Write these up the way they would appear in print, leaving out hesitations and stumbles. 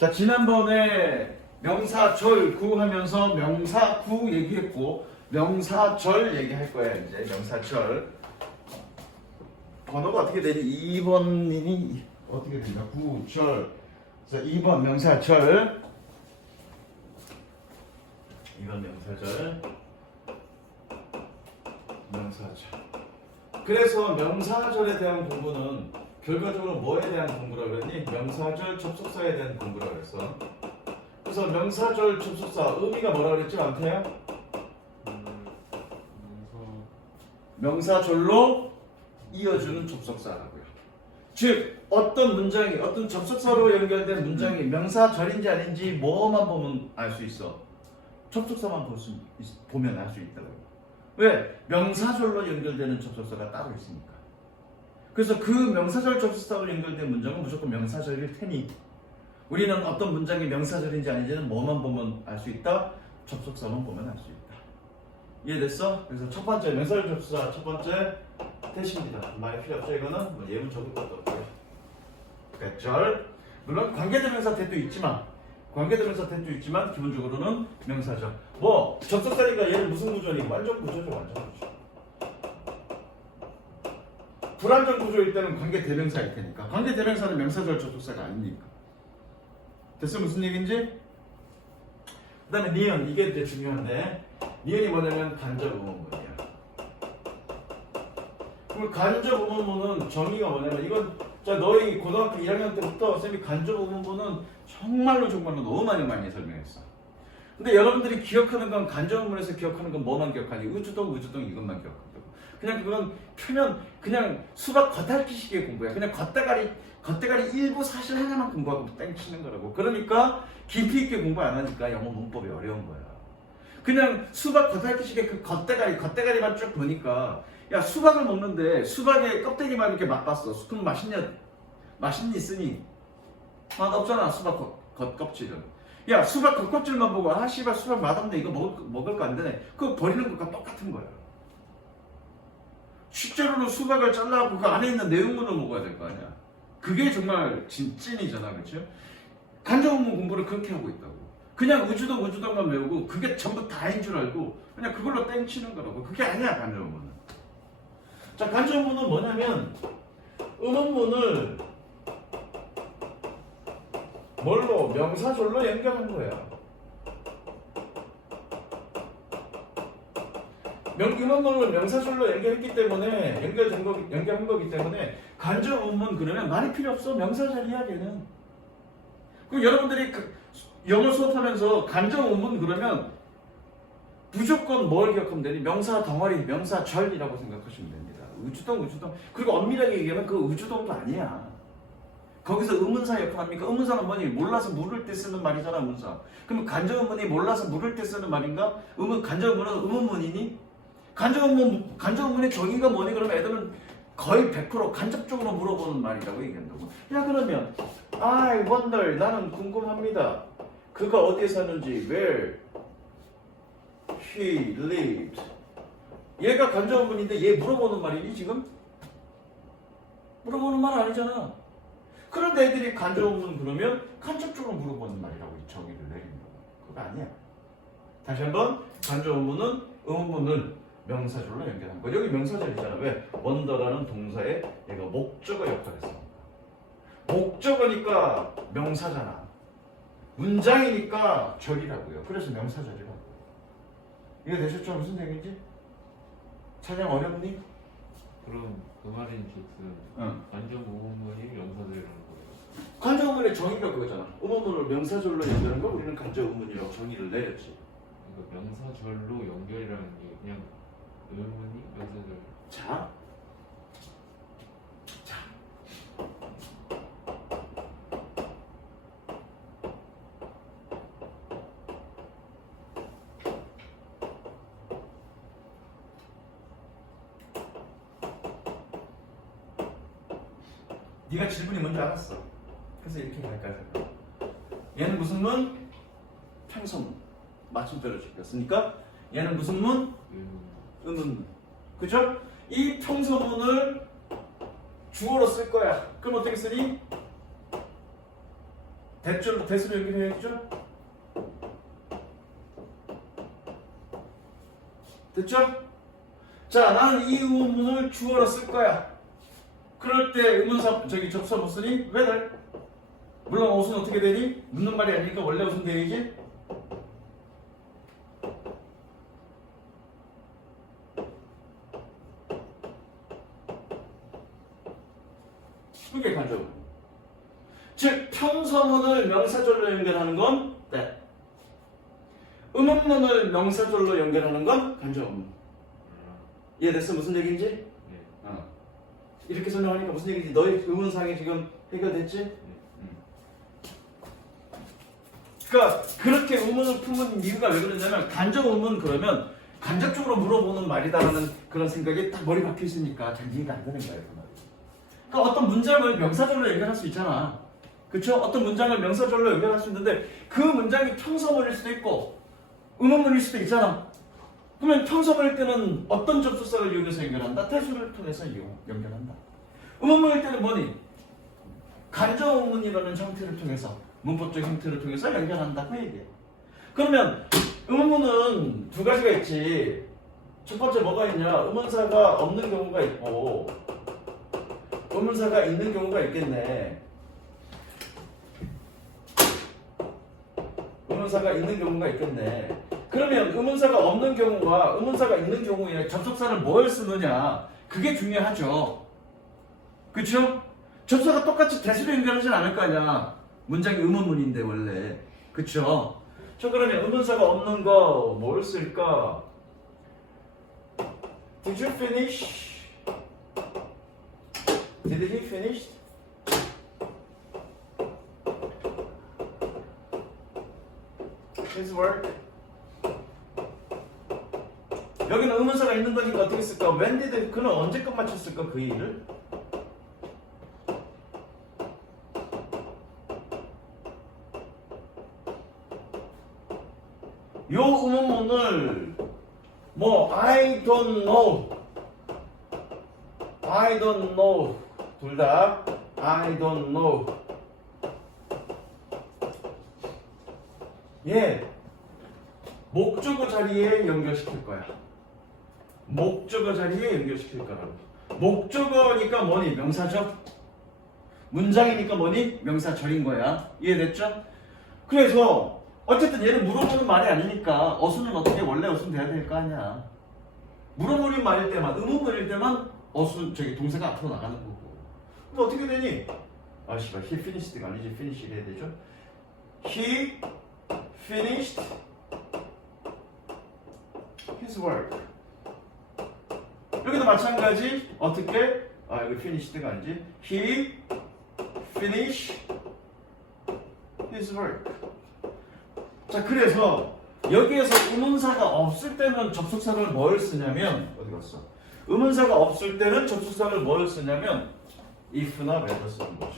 자, 지난번에 명사절 구하면서 명사구 얘기했고 명사절 얘기할 거야. 이제 명사절 번호가 어떻게 되니? 2번이니 어떻게 되냐? 구절. 자, 2번 명사절. 2번 명사절. 명사절. 그래서 명사절에 대한 공부는 결과적으로 뭐에 대한 공부라 그랬니? 명사절 접속사에 대한 공부라 그랬어. 그래서 명사절 접속사 의미가 뭐라 그랬지? 안태야? 명사절로 이어주는 접속사라고요. 즉 어떤 문장이 어떤 접속사로 연결된 문장이 명사절인지 아닌지 뭐만 보면 알 수 있어? 접속사만 보면 알 수 있다고요. 왜? 명사절로 연결되는 접속사가 따로 있으니까. 그래서 그 명사절 접속사로 연결된 문장은 무조건 명사절일 테니 우리는 어떤 문장이 명사절인지 아닌지는 뭐만 보면 알 수 있다? 접속사만 보면 알 수 있다. 이해됐어? 그래서 첫 번째 명사절 접속사 첫 번째 대시입니다. 말이 필요 없죠. 이거는 뭐 예문 적을 것도 없고요. 그러니까 절 물론 관계대명사 대도 있지만 기본적으로는 명사절. 뭐 접속사니까 얘는 무슨 구조니? 완전 구조죠. 완전 구조. 불완전 구조일 때는 관계대명사일 테니까. 관계대명사는 명사절 접속사가 아니니까. 됐어? 무슨 얘기인지? 그 다음에 니은. 이게 이제 중요한데 니은이 뭐냐면 간접 의문문이야. 그럼 간접 의문문은 정의가 뭐냐면 이건 자 너희 고등학교 1학년 때부터 쌤이 간접 의문문은 정말로 너무 많이 설명했어. 근데 여러분들이 기억하는 건 간접 의문문에서 기억하는 건 뭐만 기억하니? 의주동 이것만 기억한다고. 그냥 그건 표면 그냥 수학 겉핥기식의 공부야. 그냥 겉대가리 일부 사실 하나만 공부하고 땡치는 거라고. 그러니까 깊이 있게 공부 안 하니까 영어 문법이 어려운 거야. 그냥 수박 겉핥기식의 그 겉대가리만 쭉 보니까 야 수박을 먹는데 수박의 껍데기만 이렇게 맛봤어. 그럼 맛있니 쓰니? 맛없잖아. 수박 겉껍질은. 야 수박 겉껍질만 보고 아 씨발 수박 맛없네 이거 먹을 거 안 되네. 그거 버리는 것과 똑같은 거야. 실제로는 수박을 잘라고 그 안에 있는 내용물을 먹어야 될 거 아니야. 그게 정말 찐이잖아. 그렇죠? 간접 의문 공부를 그렇게 하고 있다고. 그냥 의주동만 외우고 그게 전부 다인 줄 알고 그냥 그걸로 땡치는 거라고. 그게 아니야 간접 의문은. 자, 간접 의문은 뭐냐면 의문문을 뭘로? 명사절로 연결한 거야. 의문문을 명사절로 연결했기 때문에 연결한 거기 때문에 간접 의문 그러면 말이 필요 없어. 명사절이야 걔는. 그럼 여러분들이 영어 수업하면서 간접 의문 그러면 무조건 뭘 기억하면 되니? 명사 덩어리, 명사절이라고 생각하시면 됩니다. 의주동. 그리고 엄밀하게 얘기하면 그 의주동도 아니야. 거기서 의문사 역할합니까? 의문사는 뭐니? 몰라서 물을 때 쓰는 말이잖아, 의문사. 그럼 간접 의문이 몰라서 물을 때 쓰는 말인가? 간접 의문은 의문문이니? 간접 의문의 정의가 뭐니? 그러면 애들은 거의 100% 간접적으로 물어보는 말이라고 얘기한다고. 야 그러면 I wonder 나는 궁금합니다. 그가 어디에 사는지 where he lived. 얘가 간접 의문인데 얘 물어보는 말이니 지금? 물어보는 말 아니잖아. 그런데 애들이 간접 의문 그러면 간접적으로 물어보는 말이라고 정의를 내리는 거야. 그거 아니야. 다시 한번 간접 의문은 의문문을 명사절로 연결한 거. 여기 명사절이잖아. 왜? 원더라는 동사에 얘가 목적어 역할을 했으니까. 목적어니까 명사잖아. 문장이니까 절이라고요. 그래서 명사절이라고. 이거 되셨죠? 무슨 얘기인지? 차장 어렵니? 그럼 그 말인즉슨 간접 의문문이 명사절이라는 거예요. 간접 의문의 정의가 그거잖아. 의문문을 명사절로 연결한 거 우리는 간접 의문이라고 정의를 내렸지. 그러니까 명사절로 연결이라는 게 그냥 의문이 명사절. 자. 네가 질문이 뭔지 알았어. 그래서 이렇게 갈까 생각. 얘는 무슨 문? 평소문. 맞춤표로 적혔으니까 얘는 무슨 문? 의문문. 그죠? 이 평소문을 주어로 쓸 거야. 그럼 어떻게 쓰니? 대수로 연결해야죠. 됐죠? 자, 나는 이 의문문을 주어로 쓸 거야. 그럴 때 의문사 접수사 못 쓰니? whether. 물론 옷은 어떻게 되니? 묻는 말이 아니니까 원래 옷은 되지. 이게 간접. 즉 평서문을 명사절로 연결하는 건 that. 의문문을 명사절로 연결하는 건 간접 의문. 이해됐어? 무슨 얘기인지? 네. 이렇게 설명하니까 무슨 얘기인지 너희 의문상이 지금 해결됐지? 그러니까 그렇게 의문을 품은 이유가 왜 그러냐면 간접 의문 그러면 간접적으로 물어보는 말이다라는 그런 생각이 딱 머리 박혀 있으니까 잘 이해가 안 되는 거예요. 그 말이. 그러니까 어떤 문장을 명사절로 연결할 수 있잖아. 그렇죠? 어떤 문장을 명사절로 연결할 수 있는데 그 문장이 평서문일 수도 있고 의문문일 수도 있잖아. 그러면 평서문일 때는 어떤 접속사를 이용해서 연결한다? 대수를 통해서 연결한다. 의문문일 때는 뭐니? 간접 의문이라는 형태를 통해서 문법적 형태를 통해서 연결한다 그 얘기야. 그러면 의문문은 두 가지가 있지. 첫 번째 뭐가 있냐? 의문사가 없는 경우가 있고 의문사가 있는 경우가 있겠네. 의문사가 있는 경우가 있겠네. 그러면 의문사가 없는 경우와 의문사가 있는 경우에 접속사를 뭘 쓰느냐 그게 중요하죠. 그쵸? 접속사가 똑같이 대수로 연결하진 않을 거 아니야. 문장이 의문문인데 원래. 그쵸? 저 그러면 의문사가 없는 거 뭘 쓸까? Did you finish? Did he finish? His work? 여기는 의문사가 있는 거니까 어떻게 쓸까? When did 그는 언제 끝마쳤을까 그 일을? 요 의문문을 뭐 I don't know, I don't know 둘 다 I don't know. 예, 목적어 자리에 연결시킬 거야. 목적어 자리에 연결시킬 거라고. 목적어니까 뭐니? 명사죠. 문장이니까 뭐니? 명사절인 거야. 이해됐죠? 그래서 어쨌든 얘는 물어보는 말이 아니니까 어순은 어떻게 원래 어순 돼야 될 거 아니야. 물어보는 말일 때만 의문문일 때만 어순 동사가 앞으로 나가는 거고. 그럼 어떻게 되니? 아 씨발 he finished가 아니지 finish 해야 되죠. He finished his work. 여기도 마찬가지. 어떻게? 아 여기 finished가 아니지. He finished his work. 자 그래서 여기에서 의문사가 없을 때는 접속사를 뭘 쓰냐면 어디 갔어? 의문사가 없을 때는 접속사를 뭘 쓰냐면 if나 whether 쓰는 거죠.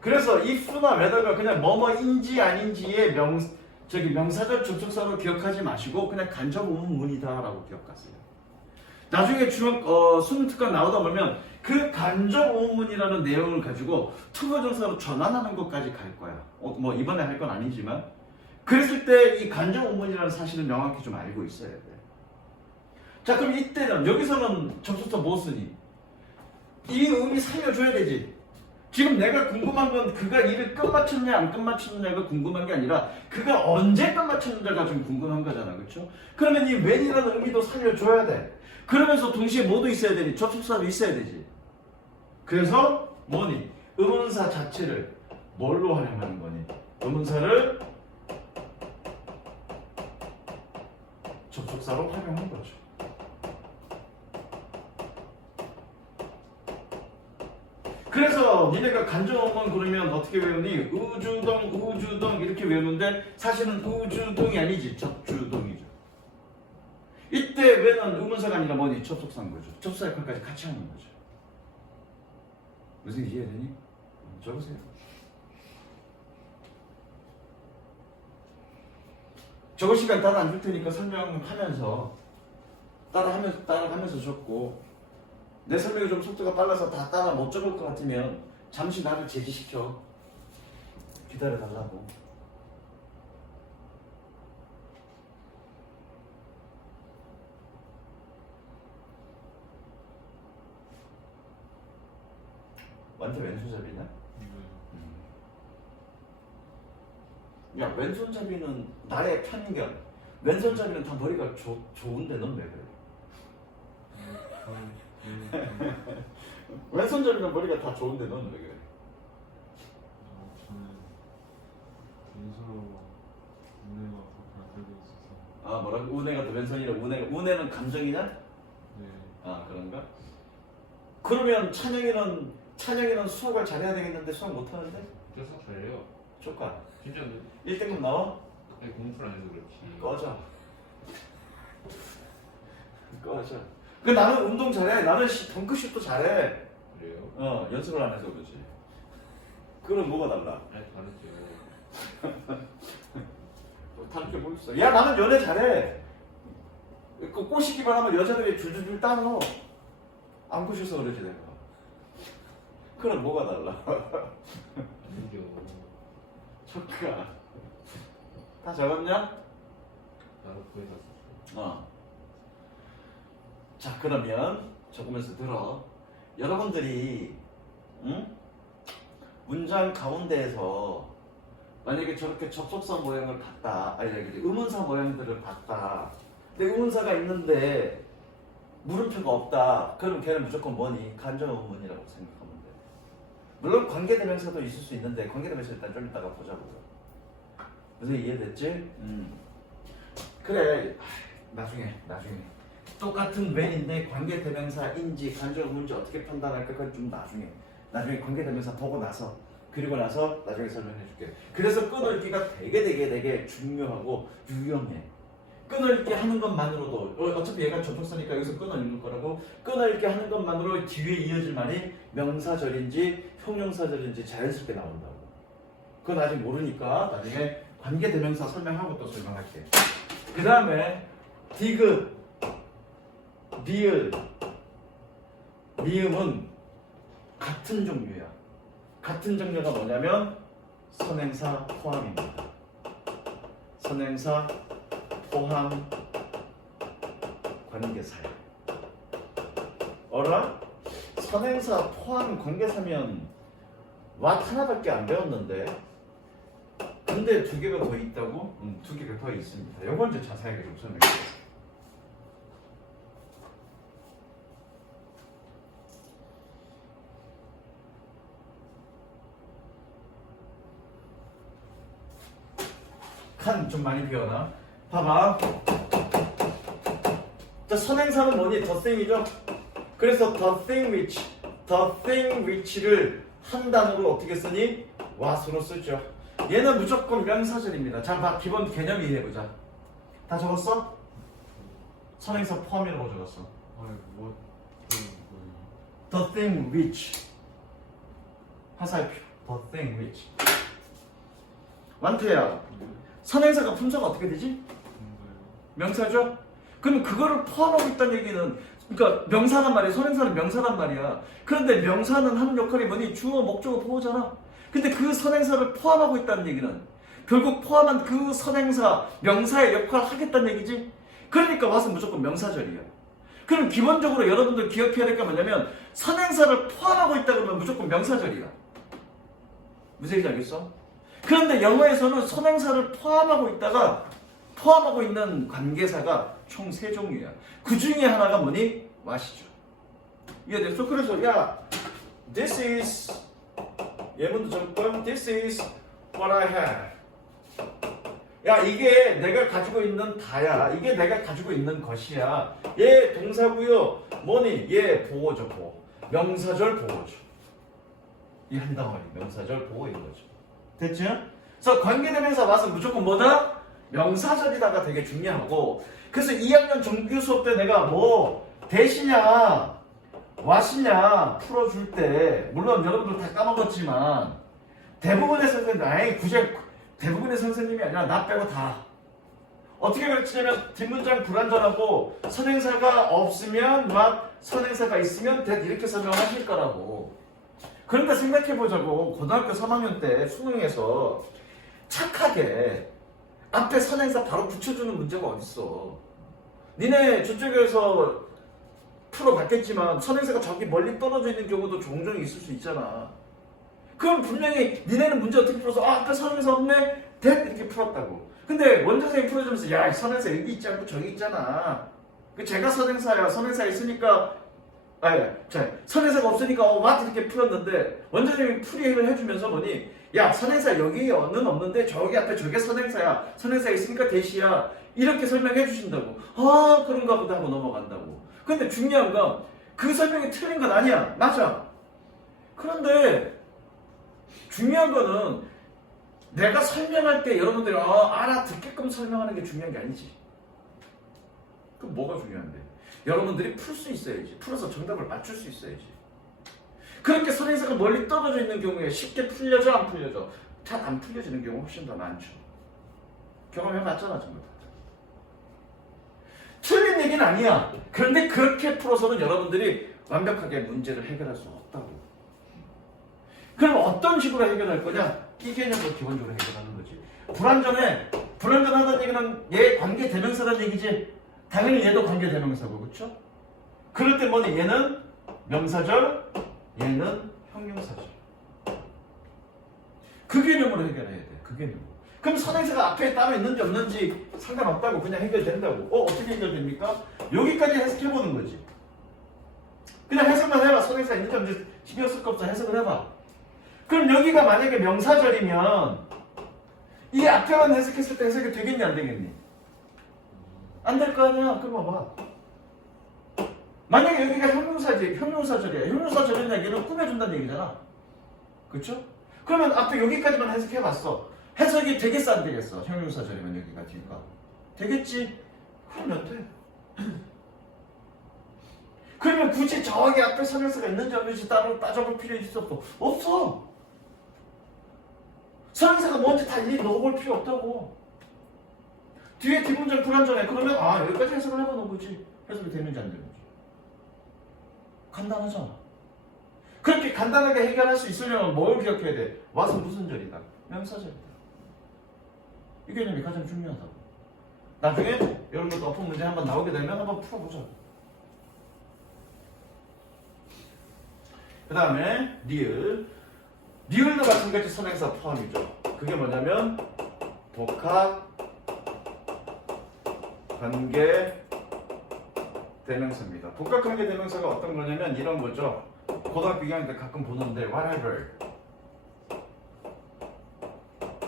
그래서 if나 whether가 그냥 뭐뭐인지 아닌지의 명사적 접속사로 기억하지 마시고 그냥 간접 의문문이다라고 기억하세요. 나중에 수능 특강 나오다 보면 그 간접 의문문이라는 내용을 가지고 투부정사로 전환하는 것까지 갈 거야. 뭐 이번에 할 건 아니지만 그랬을 때 이 간접 의문이라는 사실을 명확히 좀 알고 있어야 돼. 자 그럼 이때는 여기서는 접속사 뭐 쓰니? 이 의미 살려줘야 되지. 지금 내가 궁금한 건 그가 일을 끝마쳤냐 안 끝마쳤냐가 궁금한 게 아니라 그가 언제 끝마쳤느냐가 좀 궁금한 거잖아. 그렇죠? 그러면 이 when이라는 의미도 살려줘야 돼. 그러면서 동시에 뭐도 있어야 되니? 접속사도 있어야 되지. 그래서 뭐니? 의문사 자체를 뭘로 활용하는 거니? 의문사를 접속사로 활용한 거죠. 그래서 니네가 간접어문 그러면 어떻게 외우니? 우주동 이렇게 외우는데 사실은 우주동이 아니지 접주동이죠. 이때 왜는 의문사가 아니라 뭐니? 접속사인 거죠. 접속사 역할까지 같이 하는 거죠. 무슨 이해되니? 적으세요. 적을 시간 따로 안 줄 테니까 설명하면서 따라가면서 적고 내 설명이 좀 속도가 빨라서 다 따라 못 적을 것 같으면 잠시 나를 제지시켜. 기다려달라고. 완전 왼손잡이냐? 야, 왼손잡이는 나의 편견. 왼손잡이는 다 머리가 좋은데 넌 왜 그래? 왼손잡이는 머리가 다 좋은데 넌 왜 그래? 저는 왼손으로 운해가 더 발달돼 있어서. 아, 뭐라고? 운해가 더 왼손이라. 운해는 감정이냐? 네. 아, 그런가? 그러면 찬영이는 수학을 잘해야 되겠는데 수학 못하는데? 저 수학 잘해요. 조카 진짜 1등급 나와? 아니, 공부를 안 해서 그렇지. 꺼져. 꺼져. 그 나는 운동 잘해. 나는 덩크슛도 잘해. 그래요? 연습을 안 해서 그러지. 그럼 뭐가 달라? 아니 다르죠. 다를 게 뭐 있어? 야, 나는 연애 잘해. 그 꼬시기만 하면 여자들이 줄줄줄 따로 안 꼬셔서 그러지 내가. 그럼 뭐가 달라? 아니죠. 조카 다 적었냐? 나도 거의 다 썼어. 자, 그러면 적으면서 들어. 여러분들이 문장 가운데에서 만약에 저렇게 접속사 모양을 봤다, 아니 의문사 모양들을 봤다. 근데 의문사가 있는데 물음표가 없다. 그럼 걔는 무조건 뭐니? 간접 의문이라고 생각하면 돼. 물론 관계대명사도 있을 수 있는데 관계대명사 일단 좀 이따가 보자고요. 무슨 이해됐지? 그래. 나중에 똑같은 when인데 관계대명사인지 간접 의문인지 어떻게 판단할까? 그건 좀 나중에 관계대명사 보고 나서, 그리고 나서 나중에 설명해 줄게. 그래서 끊어읽기가 되게 중요하고 유용해. 끊어읽기 하는 것만으로도, 어차피 얘가 접속사니까 여기서 끊어읽을 거라고, 끊어읽기 하는 것만으로 뒤에 이어질 말이 명사절인지 형용사절인지 자연스럽게 나온다고. 그건 아직 모르니까 나중에 관계대명사 설명하고 또 설명할게. 그 다음에 디귿, 리을, 미음은 같은 종류야. 같은 종류가 뭐냐면 선행사 포함입니다. 선행사 포함 관계사야. 어라? 선행사 포함 관계사면 왓 하나밖에 안 배웠는데, 근데 두 개가 더 있다고? 두 개가 더 있습니다. 이건 이제 자세하게 좀 설명해드릴게요. 칸 좀 많이 비워놔. 봐봐. 자, 선행사는 뭐니? the thing이죠? 그래서 the thing which를 한 단어로 어떻게 쓰니? what으로 쓰죠. 얘는 무조건 명사절입니다. 자, 봐. 기본 개념 이해해보자. 다 적었어? 선행사 포함이라고 적었어. 아니 뭐 뭐예요? the thing which. 화살표. the thing which. 완태야. 선행사가 품사가 어떻게 되지? 명사죠? 그럼 그거를 포함하고 있다는 얘기는, 그러니까 명사란 말이야. 선행사는 명사란 말이야. 그런데 명사는 하는 역할이 뭐니? 주어, 목적어, 보호잖아. 근데 그 선행사를 포함하고 있다는 얘기는 결국 포함한 그 선행사, 명사의 역할을 하겠다는 얘기지? 그러니까 와서 무조건 명사절이야. 그럼 기본적으로 여러분들 기억해야 될 게 뭐냐면 선행사를 포함하고 있다 그러면 무조건 명사절이야. 무슨 얘기인지 알겠어? 그런데 영어에서는 선행사를 포함하고 있는 관계사가 총 3종류야. 그 중에 하나가 뭐니? what이죠. 이해됐어? 그래서 야, this is, 예문도 적고 this is what I have. 야, 이게 내가 가지고 있는 다야. 이게 내가 가지고 있는 것이야. 얘 동사고요. 뭐니? 얘 보호죠, 보호. 명사절 보호죠. 이 한 덩어리 명사절 보호 이거죠. 됐죠? 그래서 관계대명사 what은 무조건 뭐다? 명사절이다가 되게 중요하고, 그래서 2학년 정규 수업 때 내가 뭐 대시냐 what이냐 풀어줄 때, 물론 여러분들 다 까먹었지만 대부분의 선생님, 아니 굳이 대부분의 선생님이 아니라 나 빼고 다 어떻게 가르치냐면 뒷문장 불완전하고 선행사가 없으면 what, 선행사가 있으면 that 이렇게 설명하실 거라고. 그런데 생각해보자고. 고등학교 3학년 때 수능에서 착하게 앞에 선행사 바로 붙여주는 문제가 어딨어. 니네 저쪽에서 풀어봤겠지만 선행사가 저기 멀리 떨어져 있는 경우도 종종 있을 수 있잖아. 그럼 분명히 니네는 문제 어떻게 풀어서 앞에 선행사 없네? 대 이렇게 풀었다고. 근데 원장선생님 풀어주면서 야 선행사 여기 있지 않고 저기 있잖아. 그 제가 선행사야. 선행사 있으니까 자 선행사가 없으니까 와 이렇게 풀었는데 원장님이 풀이를 해주면서 보니 야 선행사 여기는 없는데 저기 앞에 저게 선행사야. 선행사 있으니까 대시야. 이렇게 설명해 주신다고. 아 그런가 보다 하고 넘어간다고. 근데 중요한 건 그 설명이 틀린 건 아니야. 맞아. 그런데 중요한 거는 내가 설명할 때 여러분들이 알아듣게끔 설명하는 게 중요한 게 아니지. 그럼 뭐가 중요한데? 여러분들이 풀 수 있어야지. 풀어서 정답을 맞출 수 있어야지. 그렇게 선행사가 멀리 떨어져 있는 경우에 쉽게 풀려져 안 풀려져? 잘 안 풀려지는 경우가 훨씬 더 많죠. 경험해봤잖아 전부 다. 틀린 얘기는 아니야. 그런데 그렇게 풀어서는 여러분들이 완벽하게 문제를 해결할 수 없다고. 그럼 어떤 식으로 해결할 거냐? 이 개념으로 기본적으로 해결하는 거지. 불완전하다는 얘기는 얘 관계대명사라는 얘기지. 당연히 얘도 관계대명사고, 그렇죠? 그럴 때 뭐니? 얘는 명사절, 얘는 형용사절. 그 개념으로 해결해야 돼. 그 개념으로. 그럼 선행사가 앞에 따로 있는지 없는지 상관없다고 그냥 해결된다고. 어떻게 해결됩니까? 여기까지 해석해보는 거지. 그냥 해석만 해봐. 선행사 있는지 없는지 신경 쓸 거 없어. 해석을 해봐. 그럼 여기가 만약에 명사절이면 이 앞에만 해석했을 때 해석이 되겠니 안 되겠니? 안 될 거 아니야. 그럼 봐봐. 만약에 여기가 형용사절이야. 형용사절이라는 얘기는 꾸며준다는 얘기잖아. 그쵸? 그러면 앞에 여기까지만 해석해봤어. 해석이 되겠어 안 되겠어? 형용사절이면 여기가 뒤가 되겠지? 그러면 돼. 그러면 굳이 저기 앞에 선행사가 있는지 없는지 따로 따져볼 필요 있어? 없어. 선행사가 뭔지 다 일일이 넣어볼 필요 없다고. 뒤에 뒷문장 불완전해. 그러면 여기까지 해석을 해보는 거지. 해석이 되는지 안 되는지. 간단하잖아. 그렇게 간단하게 해결할 수 있으려면 뭘 기억해야 돼? 와서 무슨 절이다? 명사절이다. 이 개념이 가장 중요하다고. 나중에 여러분들 어법 문제 한번 나오게 되면 한번 풀어보자. 그 다음에 리을도 마찬가지 선행사 포함이죠. 그게 뭐냐면 복합 관계 대명사입니다. 복합 관계 대명사가 어떤 거냐면 이런 거죠. 고등학교 2학년 때 가끔 보는데 whatever,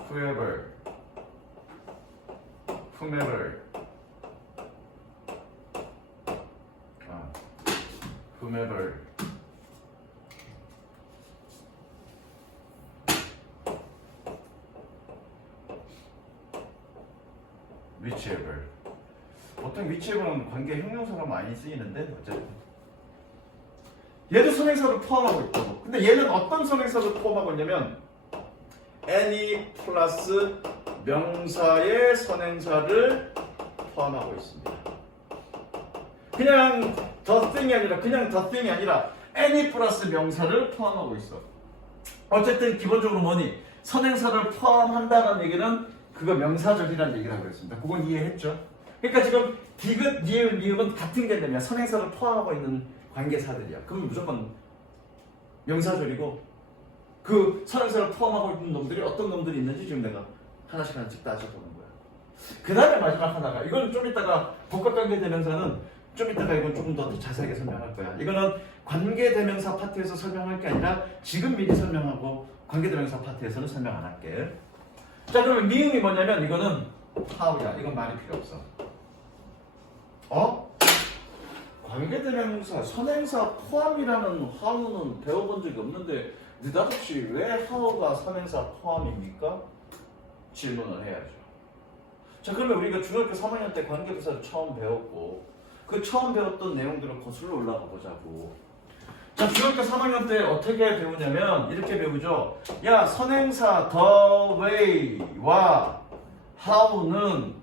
whoever, whomever, whomever, whichever. 보통 whichever는 관계 형용사로 많이 쓰이는데 어쨌든 얘도 선행사를 포함하고 있고. 근데 얘는 어떤 선행사를 포함하고 있냐면 any 플러스 명사의 선행사를 포함하고 있습니다. 그냥 the thing이 아니라 any 플러스 명사를 포함하고 있어. 어쨌든 기본적으로 뭐니? 선행사를 포함한다는 얘기는 그거 명사절이라는 얘기를 하고 있습니다. 그건 이해했죠? 그러니까 지금 디귿, 니을, 미음은 같은 개념이야. 선행사를 포함하고 있는 관계사들이야. 그럼 무조건 명사절이고 그 선행사를 포함하고 있는 놈들이 어떤 놈들이 있는지 지금 내가 하나씩 따져보는 거야. 그 다음에 마지막 하나가 이건 좀 이따가 복합관계대명사는 좀 이따가 이건 조금 더 자세하게 설명할 거야. 이거는 관계대명사 파트에서 설명할 게 아니라 지금 미리 설명하고 관계대명사 파트에서는 설명 안 할게. 자 그러면 미음이 뭐냐면 이거는 how야. 이건 말이 필요 없어. 관계대명사 선행사 포함이라는 how는 배워본 적이 없는데 느닷없이 왜 how가 선행사 포함입니까? 질문을 해야죠. 자 그러면 우리가 중학교 3학년 때 관계부사를 처음 배웠고 그 처음 배웠던 내용들을 거슬러 올라가 보자고. 자 중학교 3학년 때 어떻게 배우냐면 이렇게 배우죠. 야 선행사 the way와 how는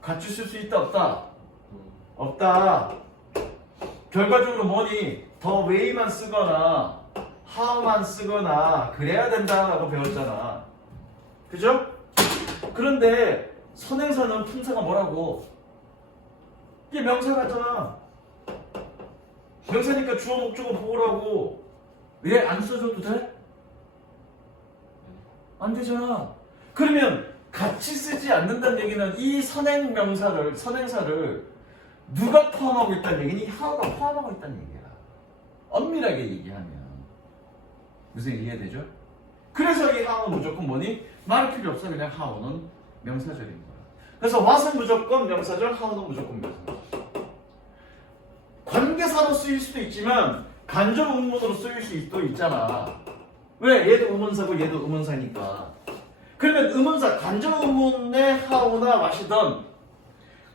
같이 쓸 수 있다 없다? 없다. 결과적으로 뭐니? the way만 쓰거나 how만 쓰거나 그래야 된다라고 배웠잖아. 그죠? 그런데 선행사는 품사가 뭐라고? 이게 명사가잖아. 명사니까 주어 목적어 보호라고. 왜 안 써줘도 돼? 안 되잖아. 그러면 같이 쓰지 않는다는 얘기는 이 선행사를 누가 포함하고 있다는 얘기니? how가 포함하고 있다는 얘기야. 엄밀하게 얘기하면. 무슨 이해되죠? 그래서 이 how는 무조건 뭐니? 말할 필요 없어. 그냥 how는 명사절인 거야. 그래서 what은 무조건 명사절, how는 무조건 명사절. 관계사로 쓰일 수도 있지만 간접 의문으로 쓰일 수도 있잖아. 왜? 얘도 의문사고 얘도 의문사니까. 그러면 의문사 간접 의문의 how나 what이든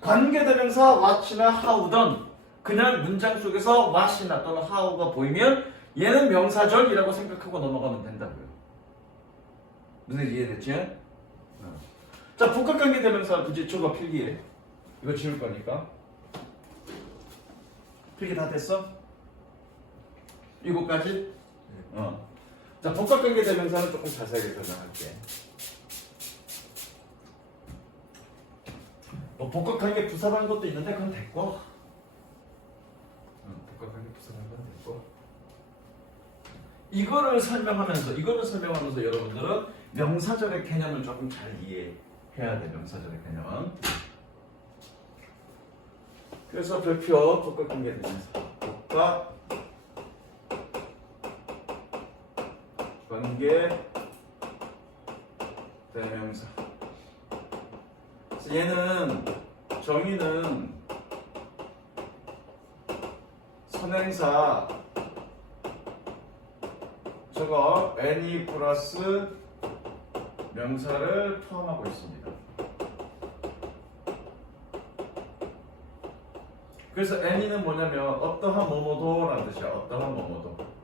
관계대명사 what이나 how든 그냥 문장 속에서 what이나 또는 how가 보이면 얘는 명사절이라고 생각하고 넘어가면 된다고요. 무슨 이해됐지? 자, 복합관계대명사 이제 저거 필기해. 이거 지울 거니까. 필기 다 됐어? 이거까지? 자, 복합관계대명사는 조금 자세하게 설명할게. 뭐 복합관계 부사라는 것도 있는데 그건 됐고. 복합관계 부사라는 건 됐고. 이거를 설명하면서 여러분들은 명사절의 개념을 조금 잘 이해해야 돼. 명사절의 개념은. 그래서 별표 복합관계대명사. 복합관계대명사. 얘는 정의는 선행사 저거 any 플러스 명사를 포함하고 있습니다. 그래서 any는 뭐냐면 어떠한 뭐뭐도라는 뜻이야. 어떠한 뭐뭐도.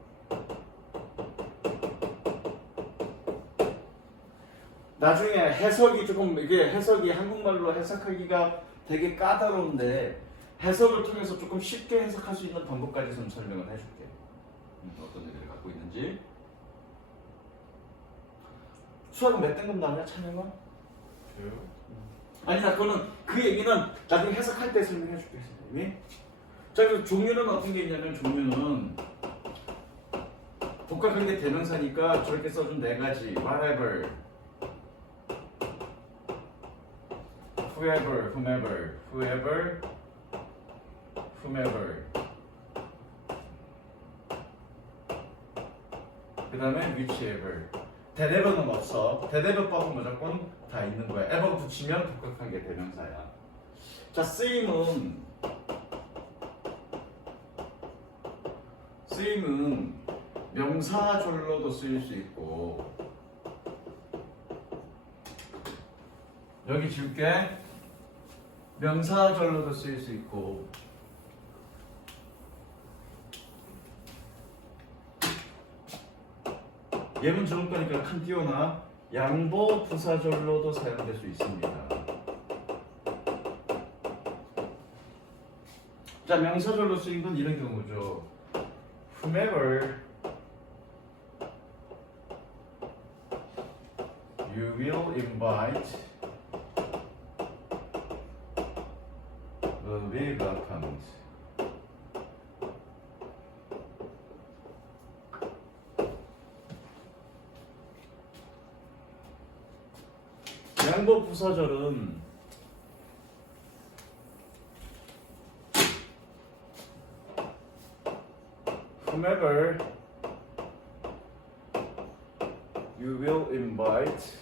나중에 해석이 조금 이게 해석이 한국말로 해석하기가 되게 까다로운데 해석을 통해서 조금 쉽게 해석할 수 있는 방법까지 좀 설명을 해줄게. 어떤 의미를 갖고 있는지. 수학은 몇 등급 나오냐 찬영아? 저요? 아니 나 그거는 그 얘기는 나중에 해석할 때 설명해줄게 선생님이. 자 그래서 종류는 어떤 게 있냐면 종류는 복합관계 대명사니까 저렇게 써준 네 가지 whatever whoever, 그 다음에 whichever. 대대변은 없어. 대대변법은 무조건 다 있는 거야. ever 붙이면 복합관계 대명사야. 자, 쓰임은 명사절로도 쓰일 수 있고 여기 줄게. 명사절로도 쓰일 수 있고 예문 좋을 거니까 칸 띄워놔. 양보 부사절로도 사용될 수 있습니다. 자, 명사절로 쓰인 건 이런 경우죠. whomever you will invite will be welcomed. 양보 부사절은 whomever you will invite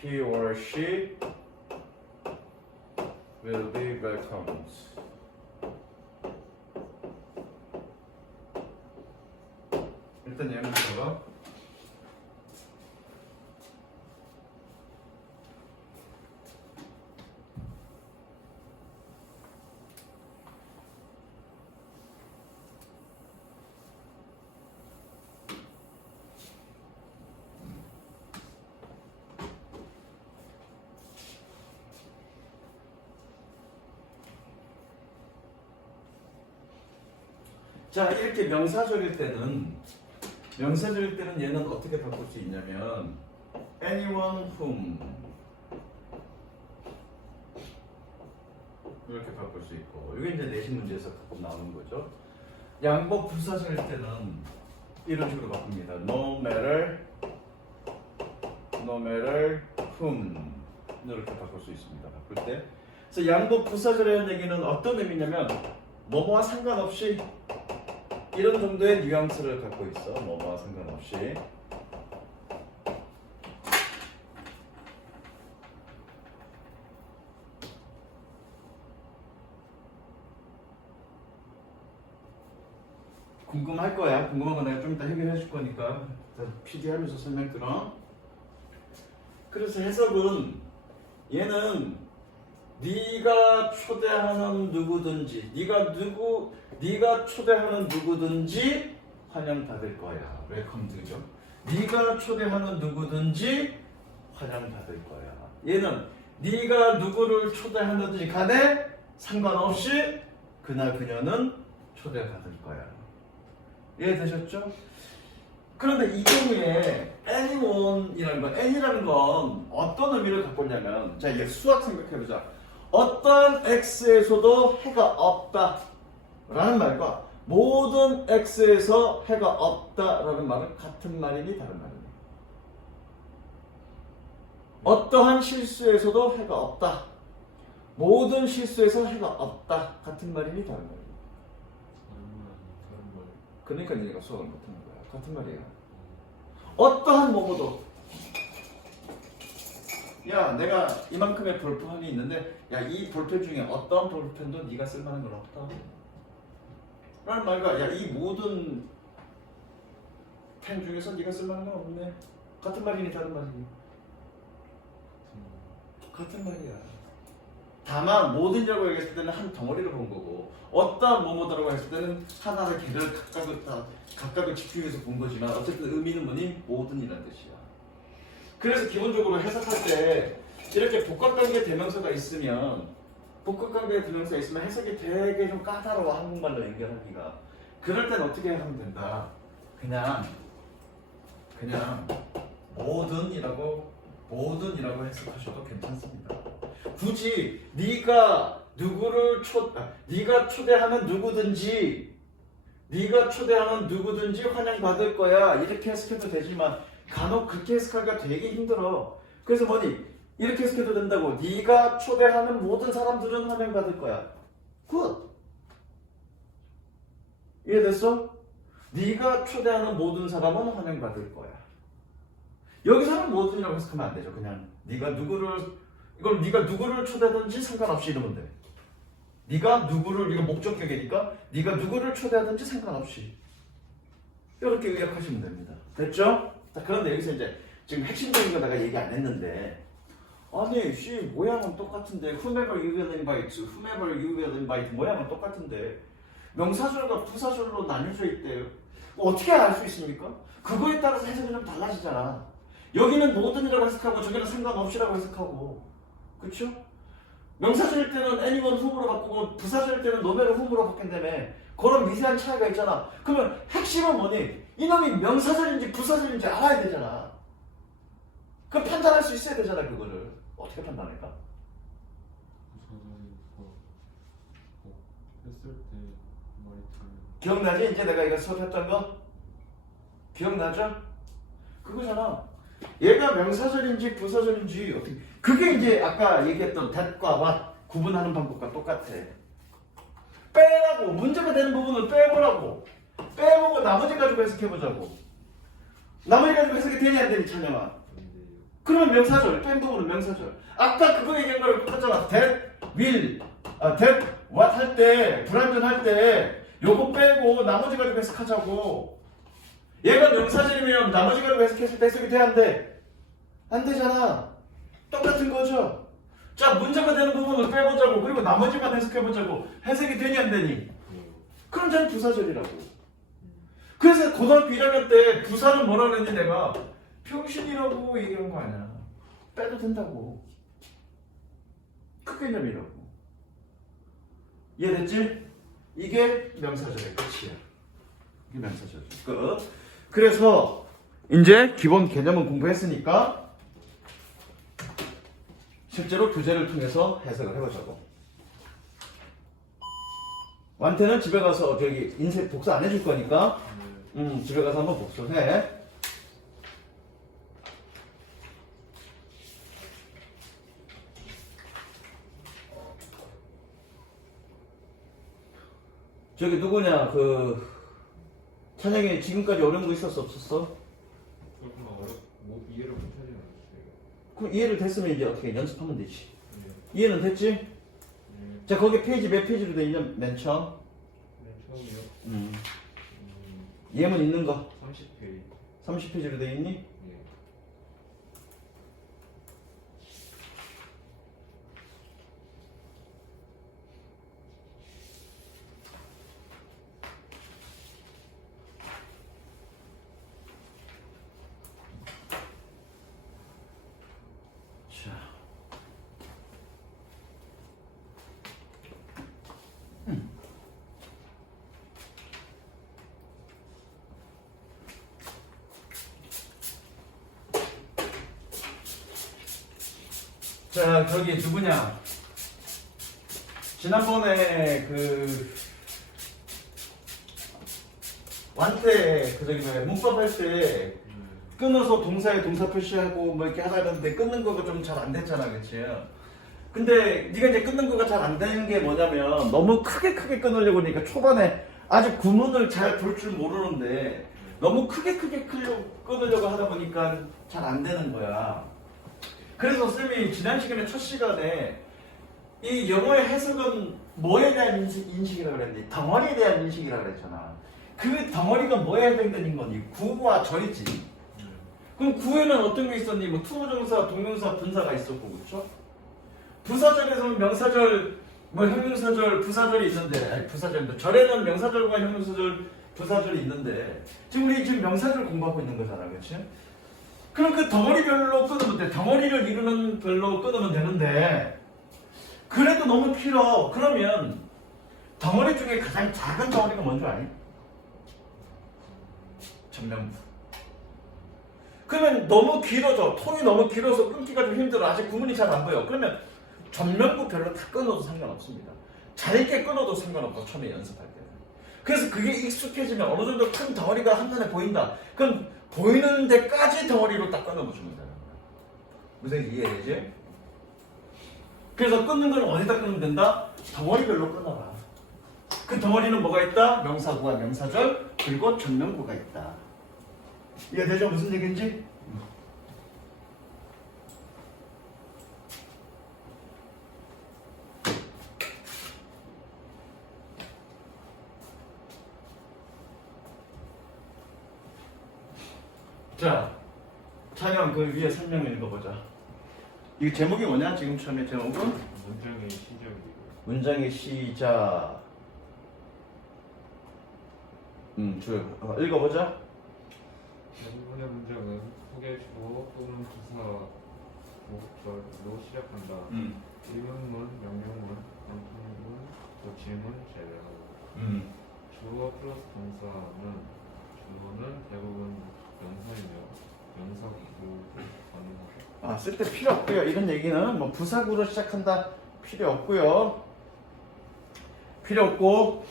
he or she will be welcomed. 일단 예문 봐봐. 자, 이렇게 명사절일 때는 얘는 어떻게 바꿀 수 있냐면 anyone whom 이렇게 바꿀 수 있고, 이게 이제 내신 문제에서 가끔 나오는 거죠. 양복 부사절일 때는 이런 식으로 바꿉니다. no matter whom 이렇게 바꿀 수 있습니다. 바꿀 때. 그래서 양복 부사절이라는 얘기는 어떤 의미냐면 뭐뭐와 상관없이 이런 정도의 뉘앙스를 갖고 있어. 뭐뭐와 상관없이. 궁금할 거야. 궁금한 거 내가 좀 이따 해결해 줄 거니까 PD 하면서 설명 들어. 그래서 해석은 얘는 네가 초대하는 누구든지 네가 초대하는 누구든지 환영받을 거야. 웰컴드죠. 네가 초대하는 누구든지 환영받을 거야. 얘는 네가 누구를 초대하든지 간에 상관없이 그날 그녀는 초대받을 거야. 이해되셨죠? 그런데 이 경우에 any이라는 건 어떤 의미를 갖고 있냐면, 자, 이게 수학 생각해보자. 어떤 x에서도 해가 없다 라는 말과 모든 x에서 해가 없다 라는 말은 같은 말이니 다른 말이니? 어떠한 실수에서도 해가 없다, 모든 실수에서 해가 없다, 같은 말이니 다른 말이니? 다른 말. 그러니까 얘가 수학을 못하는 거야. 같은 말이야. 어떠한 뭐뭐도, 야, 내가 이만큼의 볼펜이 있는데, 야, 이 볼펜 중에 어떤 볼펜도 네가 쓸만한 건 없다 라는 말과, 야, 이 모든 펜 중에서 네가 쓸만한 건 없네, 같은 말이니 다른 말이니? 같은 말이야. 다만 모든이라고 얘기했을 때는 한 덩어리를 본 거고, 어떠한 뭐뭐다라고 했을 때는 하나의 개를 각각을 집중해서 본 거지만 어쨌든 의미는 뭐니? 모든이라는 뜻이야. 그래서 기본적으로 해석할 때 이렇게 복합관계 대명사가 있으면 해석이 되게 좀 까다로워, 한국말로 연결하기가. 그럴 땐 어떻게 하면 된다? 그냥 모든이라고 해석하셔도 괜찮습니다. 굳이 네가 초대하는 누구든지 환영받을 거야 이렇게 해석해도 되지만, 간혹 그렇게 해석하기가 되게 힘들어. 그래서 뭐니? 이렇게 해석해도 된다고. 네가 초대하는 모든 사람들은 환영받을 거야. 굿. 이해됐어? 네가 초대하는 모든 사람은 환영받을 거야. 여기서는 모든이라고 해석하면 안 되죠. 그냥 네가 누구를 초대하든지 상관없이 이러면 돼. 이거 목적격이니까 네가 누구를 초대하든지 상관없이 이렇게 의역하시면 됩니다. 됐죠? 자, 그런데 여기서 이제 지금 핵심적인 거 내가 얘기 안 했는데, 아니 모양은 똑같은데 whomever you will invite 모양은 똑같은데 명사절과 부사절로 나뉘어져 있대요. 어떻게 알 수 있습니까? 그거에 따라서 해석이 좀 달라지잖아. 여기는 모든이라고 해석하고 저기는 상관없이라고 해석하고, 그렇죠? 명사절일 때는 anyone whom으로 바꾸고 부사절일 때는 no matter whom으로 바뀐다며. 그런 미세한 차이가 있잖아. 그러면 핵심은 뭐니? 이놈이 명사절인지 부사절인지 알아야 되잖아. 그럼 판단할 수 있어야 되잖아. 그거를 어떻게 판단할까? 했을 때 말이 틀린. 기억나지? 이제 내가 이거 수업했던 거? 기억나죠? 그거잖아. 얘가 명사절인지 부사절인지 어떻게, 그게 이제 아까 얘기했던 that과 what 구분하는 방법과 똑같아. 빼라고, 문제가 되는 부분을 빼보라고. 빼보고 나머지 가지고 해석해보자고. 나머지 가지고 해석이 되냐 안 되니, 찬영아? 그러면 명사절, 뺀 부분은 명사절. 아까 그거 얘기한 거랑 똑같잖아. that, will, that, what 할 때, 불완전할 때 요거 빼고 나머지 가지고 해석하자고. 얘가 명사절이면 나머지 가지고 해석했을 때 해석이 돼, 안 돼? 안 되잖아. 똑같은 거죠. 자, 문제가 되는 부분을 빼보자고. 그리고 나머지만 해석해보자고. 해석이 되니 안 되니? 그럼 저는 부사절이라고. 그래서 고등학교 1학년 때 부사는 뭐라 그랬니 내가? 병신이라고 얘기한 거 아니야. 빼도 된다고. 그 개념이라고. 이해됐지? 이게 명사절의 끝이야. 이게 명사절. 끝. 그래서 이제 기본 개념은 공부했으니까 실제로 교재를 통해서 해석을 해보자고. 완태는 집에 가서 저기 인쇄 복사 안 해줄 거니까 집에 가서 한번 복수해. 저기 누구냐 그 찬영이 지금까지 어려운 거 있었어 없었어? 조금 뭐 이해를 못하지 않았어요. 그럼 이해를 됐으면 이제 어떻게 연습하면 되지. 네. 이해는 됐지? 네. 자 거기 페이지 몇 페이지로 돼 있냐 맨 처음? 네, 처음이요. 예문 있는 거 30페이지. 30페이지로 돼 있니? 예. 자. 자, 저기 누구냐? 지난번에 그 완태 그 저기 뭐야 문법 할 때 끊어서 동사에 동사 표시하고 뭐 이렇게 하다 했는데 끊는 거가 좀 잘 안 됐잖아, 그치? 근데 네가 이제 끊는 거가 잘 안 되는 게 뭐냐면 너무 크게 끊으려고 하니까 초반에 아직 구문을 잘 볼 줄 모르는데 너무 크게 끊으려고 하다 보니까 잘 안 되는 거야. 그래서 쌤이 지난 시간에 첫 시간에 이 영어의 해석은 뭐에 대한 인식이라고 그랬니? 덩어리에 대한 인식이라고 그랬잖아. 그 덩어리가 뭐에 해당되는 거니? 구와 절이지. 그럼 구에는 어떤 게 있었니? 뭐 투부정사, 동명사, 분사가 있었고, 그렇죠? 부사절에서는 명사절, 뭐 형용사절, 부사절이 있는데, 아니 부사절인데 절에는 명사절과 형용사절, 부사절이 있는데 지금 우리 지금 명사절 공부하고 있는 거잖아, 그렇지? 그럼 그 덩어리별로 끊으면 돼. 덩어리를 이루는 별로 끊으면 되는데 그래도 너무 길어. 그러면 덩어리 중에 가장 작은 덩어리가 뭔 줄 아니? 전명부. 그러면 너무 길어져. 통이 너무 길어서 끊기가 좀 힘들어. 아직 구문이 잘 안 보여. 그러면 전명부 별로 다 끊어도 상관없습니다. 잘게 끊어도 상관없어. 처음에 연습할 때는. 그래서 그게 익숙해지면 어느 정도 큰 덩어리가 한눈에 보인다. 그럼 보이는 데까지 덩어리로 딱 끊어주면 되는 거야. 무슨 이해되지? 그래서 끊는 건 어디다 끊으면 된다? 덩어리별로 끊어라. 그 덩어리는 뭐가 있다? 명사구와 명사절 그리고 전명구가 있다. 이해되죠? 무슨 얘기인지? 자, 찬영 그 위에 설명 읽어보자. 이 제목이 뭐냐? 지금 처음에 제목은? 문장의 시작이고. 문장의 시작. 읽어보자. 대부분의 문장은 소개 주어 또는 부사 목적으로 시작한다. 의문문, 명령문, 명령문, 조치문 제외하고. 주어 플러스 동사는 주어는 대부분 명사이며 명사구 가능하다. 쓸 때 필요 없고요. 이런 얘기는 뭐 부사구로 시작한다 필요 없고요. 필요 없고.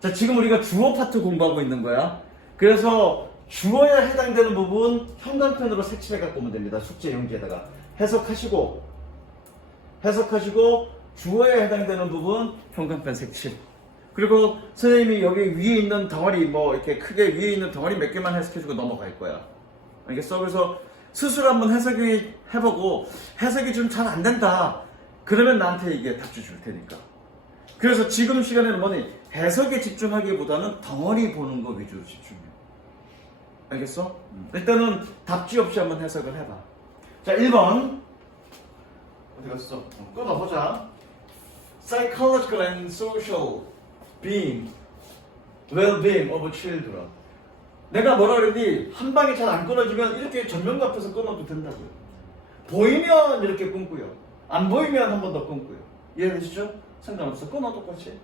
자, 지금 우리가 주어 파트 공부하고 있는 거야. 그래서 주어에 해당되는 부분 형광펜으로 색칠해 갖고 오면 됩니다. 숙제 용지에다가 해석하시고 주어에 해당되는 부분 형광펜 색칠. 그리고 선생님이 여기 위에 있는 덩어리 뭐 이렇게 크게 위에 있는 덩어리 몇 개만 해석해주고 넘어갈 거야. 알겠어? 그래서 스스로 한번 해석이 해보고 해석이 좀 잘 안 된다. 그러면 나한테 이게 답지 줄 테니까. 그래서 지금 시간에는 뭐니? 해석에 집중하기보다는 덩어리 보는 거 위주로 집중해. 알겠어? 일단은 답지 없이 한번 해석을 해봐. 자, 1번. 어디 갔어? 끊어보자. Psychological and social being, well-being of children. 내가 뭐라 그랬니? 한 방에 잘 안 끊어지면 이렇게 전면부 앞에서 끊어도 된다고요. 보이면 이렇게 끊고요. 안 보이면 한 번 더 끊고요. 이해되시죠? 상관없어. 끊어 똑같이.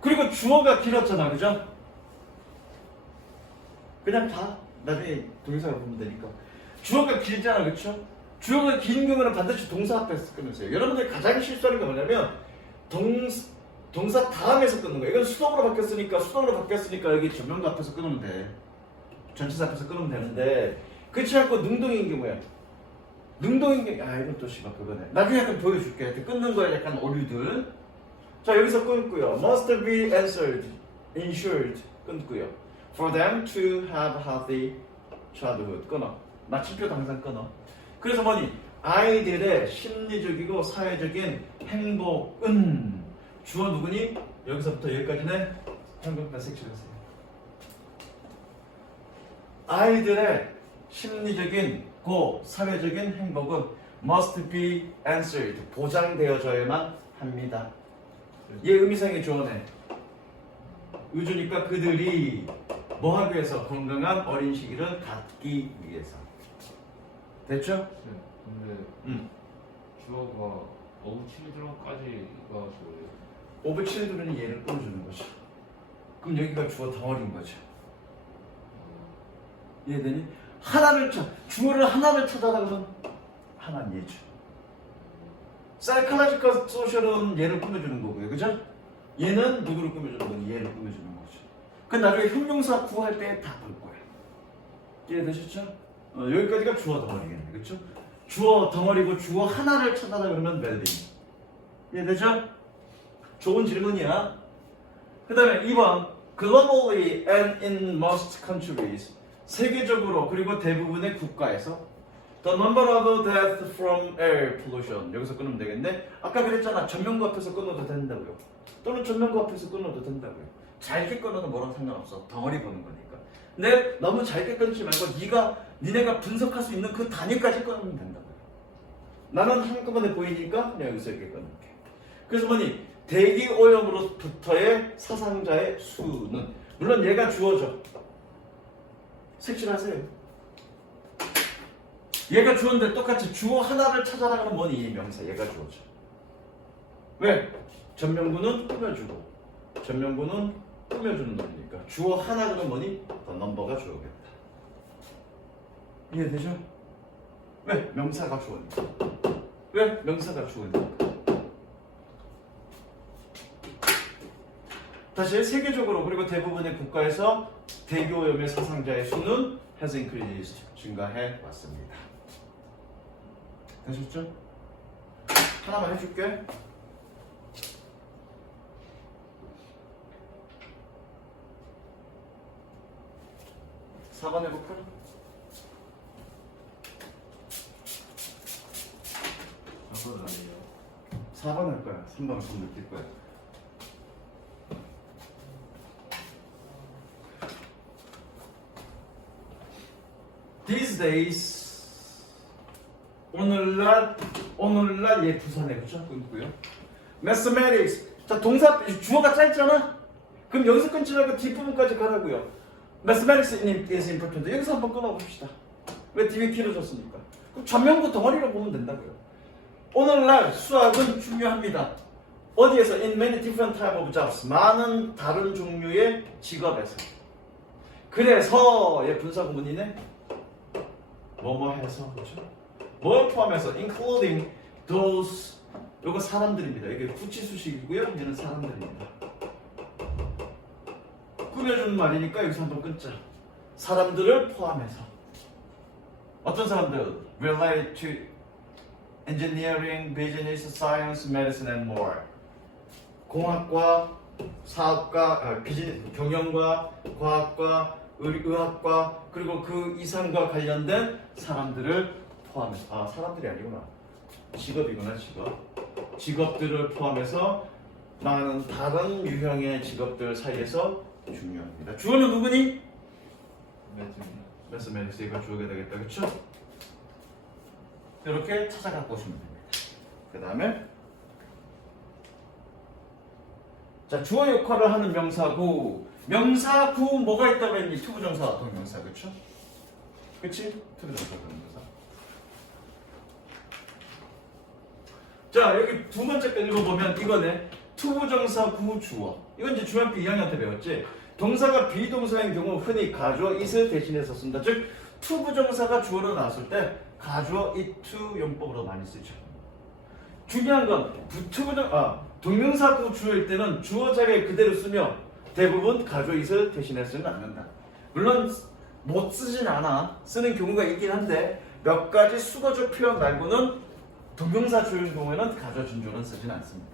그리고 주어가 길었잖아, 그죠? 그냥 다 나중에 동사가 보면 되니까. 주어가 길잖아, 그렇죠? 주어가 긴 경우는 반드시 동사 앞에서 끊으세요. 여러분들이 가장 실수하는 게 뭐냐면 동사 다음에서 끊는 거예요. 이건 수동으로 바뀌었으니까 여기 전명구 앞에서 끊으면 돼. 전치사 앞에서 끊으면 되는데 그렇지 않고 능동인 경우야. 능동인 경우 이건 또 씨발 그거네. 나중에 약간 보여줄게. 이렇게 끊는 거에 약간 오류들. 자 여기서 끊고요. Must be answered, ensured 끊고요. For them to have healthy childhood 끊어. 마침표도 항상 끊어. 그래서 뭐니? 아이들의 심리적이고 사회적인 행복은 주어 누구니? 여기서부터 여기까지는 한국만 색칠하세요. 아이들의 심리적인 고 사회적인 행복은 must be answered 보장되어져야만 합니다. 얘 의미상의 조언해. 의주니까 그들이 뭐 하기 위해서 건강한 어린 시기를 갖기 위해서. 됐죠? 네, 근데 주어가 어우 children까지가 저예요. 오브 칠드런이 얘를 끊어주는 거죠. 그럼 여기가 주어 덩어리인 거죠. 이해되니? 주어를 하나를 찾아라 그러면 하나는 얘죠. 사이클로지컬 소셜은 얘를 꾸며주는 거고요. 그죠? 얘는 누구를 꾸며주는 거니? 얘를 꾸며주는 거죠. 그 나중에 형용사 구할 때 다 볼 거예요. 이해되셨죠? 여기까지가 주어 덩어리겠네. 그렇죠? 주어 덩어리고 주어 하나를 찾아라 그러면 멜링. 이해되죠? 좋은 질문이야. 그 다음에 2번 Globally and in most countries 세계적으로 그리고 대부분의 국가에서 The number of deaths from air pollution 여기서 끊으면 되겠네. 아까 그랬잖아. 전면구 앞에서 끊어도 된다고요. 또는 전면구 앞에서 끊어도 된다고요. 잘게 끊어도 뭐랑 상관없어. 덩어리 보는 거니까. 근데 너무 잘게 끊지 말고 니네가 분석할 수 있는 그 단위까지 끊으면 된다고요. 나는 한꺼번에 보이니까 그냥 여기서 이렇게 끊을게. 그래서 뭐니? 대기 오염으로부터의 사상자의 수는 물론 얘가 주어져. 색칠하세요. 얘가 주어인데 똑같이 주어 하나를 찾아라 하면 뭐니? 이 명사 얘가 주어져. 왜? 전명구는 꾸며주고 전명구는 꾸며주는 놈이니까 주어 하나는 뭐니? 더 넘버가 주어겠다. 이해되죠? 왜? 명사가 주어니까. 왜? 명사가 주어니까. 다시 세계적으로 그리고 대부분의 국가에서 대기오염의 사상자의 수는 has increased 증가해 왔습니다. 되셨죠? 하나만 해줄게. (4번) 해볼까? 그건 아니에요. 4번 할 거야. 3번은 좀 느낄 거야. These days 오늘날 얘 부산에 그쵸? 끊고요. Mathematics 자 동사 주어가 짧잖아. 그럼 여기서 끊지 말고 뒷부분까지 가라고요. Mathematics is important 여기서 한번 끊어봅시다. 왜 뒤에 길어졌으니까. 그럼 전면부 덩어리로 보면 된다고요. 오늘날 수학은 중요합니다. 어디에서? In many different type of jobs 많은 다른 종류의 직업에서. 그래서 얘 분사 구문이네. 뭐뭐 해서 그렇죠? 뭘 포함해서 including those 요거 사람들입니다. 이게 구치수식이고요. 얘는 사람들입니다. 꾸며주는 말이니까 여기서 한번 끊자. 사람들을 포함해서 어떤 사람들? Related to engineering, business, science, medicine and more. 공학과, 사업과, 경영과, 과학과, 의학과 그리고 그 이상과 관련된 사람들을 포함해서 사람들이 아니구나. 직업이구나. 직업들을 포함해서 많은 다른 유형의 직업들 사이에서 중요합니다. 주어는 누구니? 매스매닉스 이거 주어가 되겠다. 그렇죠? 이렇게 찾아갖고 오시면 됩니다. 그 다음에 자 주어 역할을 하는 명사구 뭐가 있다고 했니? 투부정사 동명사 그쵸? 그치? 투부정사 동명사. 자 여기 두 번째 거 읽어보면 이거네. 투부정사 구 주어. 이건 이제 중학교 2학년 때 배웠지. 동사가 비동사인 경우 흔히 가주어 it을 대신해서 쓴다. 즉 투부정사가 주어로 나왔을 때 가주어 it to 용법으로 많이 쓰죠. 중요한 건 동명사구 주어일 때는 주어 자리에 그대로 쓰며 대부분 가주어 it을 대신해서는 않는다. 물론 못 쓰진 않아. 쓰는 경우가 있긴 한데 몇 가지 수거적 표현 말고는 동명사 주어인 경우에는 가주어 진주어는 쓰진 않습니다.